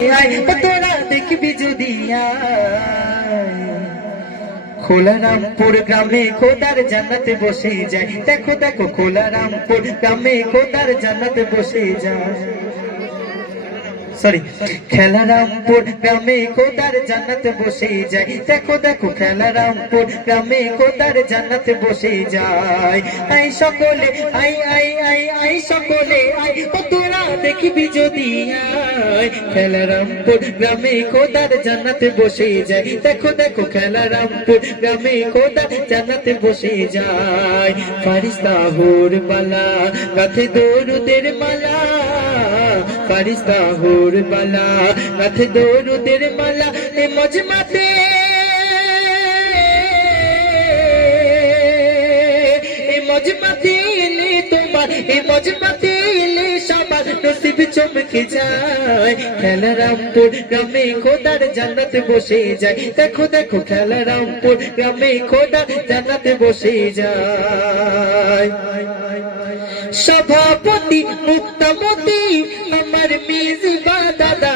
তোরা দেখবি যদি খোলারামপুর গ্রামে খোদার জান্নাতে বসে যায়। দেখো দেখো খোলারামপুর গ্রামে খোদার জান্নাতে বসে যায়। সরি, খেলারামপুর গ্রামে খোদার জান্নাতে বসে যায়। দেখো দেখো খেলারামপুর গ্রামে খোদার জান্নাতে বসে যায়। আই সকলে আই আই আই আই সকলে আই, তোরা দেখবি যদি খেলারামপুর গ্রামে খোদার জান্নাতে বসে যায়। দেখো দেখো খেলারামপুর গ্রামে খোদার জান্নাতে বসে যায়। ফারিস্তা হুর বালা গাথে দরুদের মালা, ফারিস্তা হুর বালা গাথে দরুদের মালা। এ মজমাতে এলে তোমার, এ মজমাতে এলে সবার নসিব চমকে যায়। খেলারামপুর গ্রামে খোদার জান্নাতে বসে যায়। দেখো দেখো খেলারামপুর গ্রামে খোদার জান্নাতে বসে যায়। সভাপতি মুক্তামতি আমার মিজবা দাদা,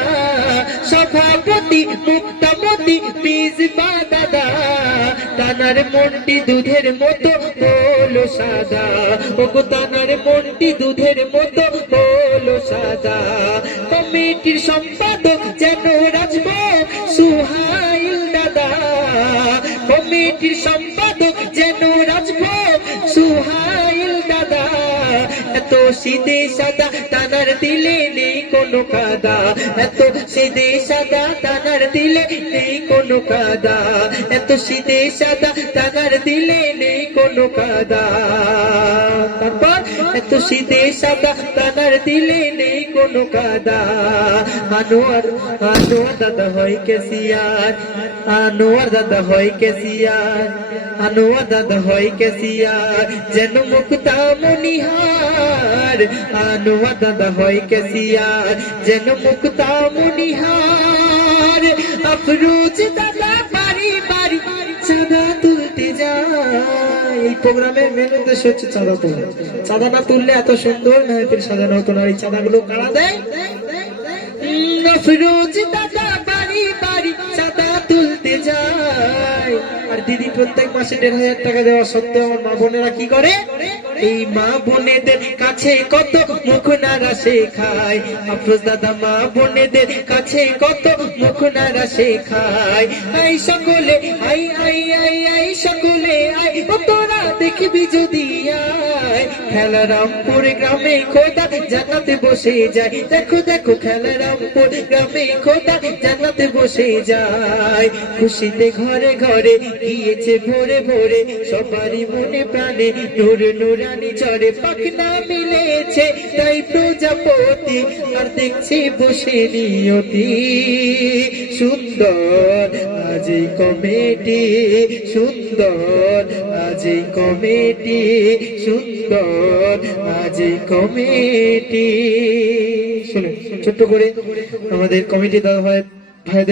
সভাপতি মুক্তামতি মিজবা দাদা। তানার মনটি দুধের মতো হলো সাদা, ওগো তানার মনটি দুধের মতো হলো সাদা। কমিটির সম্পাদক যেন রাজভোগ সুহাইল দাদা, কমিটির সম্পাদক যেন রাজভোগ সুহাইল দাদা। এত সিদে সাদা তানার দিলে নেই কোনো কাদা, এত সিদে সাদা তানার দিলে নেই কোনো কাদা, এত সিদে সাদা তানার দিলে নেই কোনো কাদা। তারপর এত সিদে সাদা তানার দিলে নেই কোনো কাদা। আনোয়ার আনোয়ার দাদা হয় কেসিয়ার, আনোয়ার দাদা হয় কেসিয়ার, আনোয়ার দাদা হয় কেসিয়ার যেন মুক্তা মনিহার। আনোয়ার দাদা হয় কেসিয়ার যেন মুক্তা মনিহার। আফরোজ দাদা বাড়ি বাড়ি চাঁদা তুলতে যায়। এই প্রোগ্রামের মেন উদ্দেশ্য হচ্ছে চাঁদা তোলা। চাঁদা না তুললে এত সুন্দর মেহফিল সাজানো হতো না। এই চাঁদাগুলো কারা দেয়? আফরোজ দাদা বাড়ি বাড়ি চাঁদা তুলতে যায়। আর দিদি প্রত্যেক মাসে ১,৫০০ টাকা দেওয়া সত্ত্বেও আমার মা বোনেরা কি করে? এই মা বোনেদের কাছে কত মুখ নাড়া শেখায়। আফরোজ দাদা মা বোনেদের কাছে কত মুখ নাড়া শেখায়। আই সকলে আই আই আই আই সকলে আই, তোরা দেখবি যদি খেলারামপুর গ্রামে খোদা জান্নাতে বসে যায়। দেখো দেখো খেলারামপুর গ্রামে খোদা জান্নাতে বসে যায়। খুশিতে ঘরে ঘরে গিয়েছে ভোরে ভোরে, সবারই মনে প্রাণে নূর নুরানি চড়ে। পাখনা মিলেছে তাই প্রজাপতি, আর দেখছে বসে নিয়তি। সুন্দর আজ এই কমিটি, সুন্দর আজ এই কমিটি, সুন্দর আজ এই কমিটি। শুনুন ছোট্ট করে আমাদের কমিটি দাদা ভাই ভাইদের